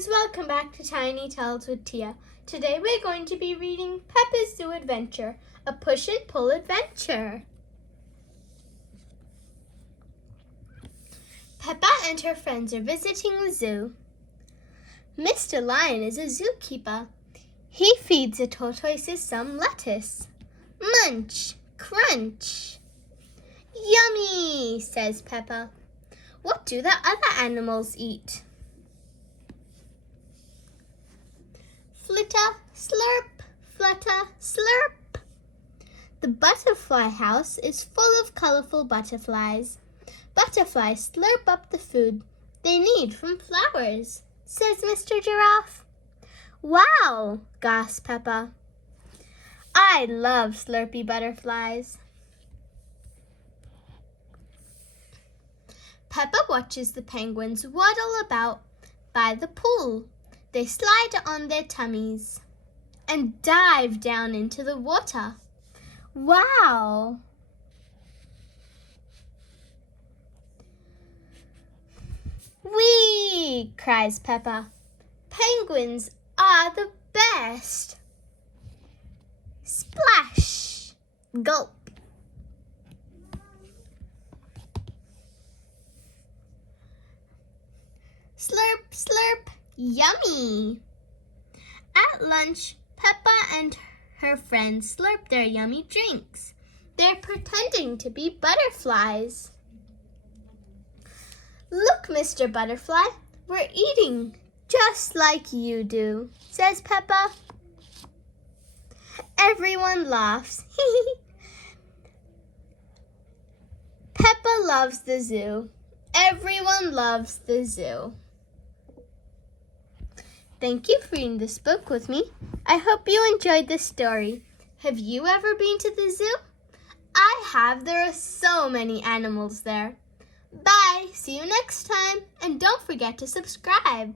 friends, welcome back to Tiny Tales with Tia. Today we're going to be reading Peppa Zoo Adventure, a push and pull adventure. Peppa and her friends are visiting the zoo. Mr. Lion is a zookeeper. He feeds the tortoises some lettuce. Munch, crunch. Yummy, says Peppa. What do the other animals eat? Flitter, slurp, flutter, slurp. The butterfly house is full of colorful butterflies. Butterflies slurp up the food they need from flowers, says Mr. Giraffe. Wow, gasps Peppa. I love slurpy butterflies. Peppa watches the penguins waddle about by the pool. They slide on their tummies and dive down into the water. Wow! Whee! Cries Peppa. Penguins are the best. Splash! Gulp! Slurp, slurp, yummy! At lunch, Peppa and her friends slurp their yummy drinks. They're pretending to be butterflies. Look, Mr. Butterfly, we're eating just like you do, says Peppa. Everyone laughs. Peppa loves the zoo. Everyone loves the zoo. Thank you for reading this book with me. I hope you enjoyed this story. Have you ever been to the zoo? I have. There are so many animals there. Bye. See you next time. And don't forget to subscribe.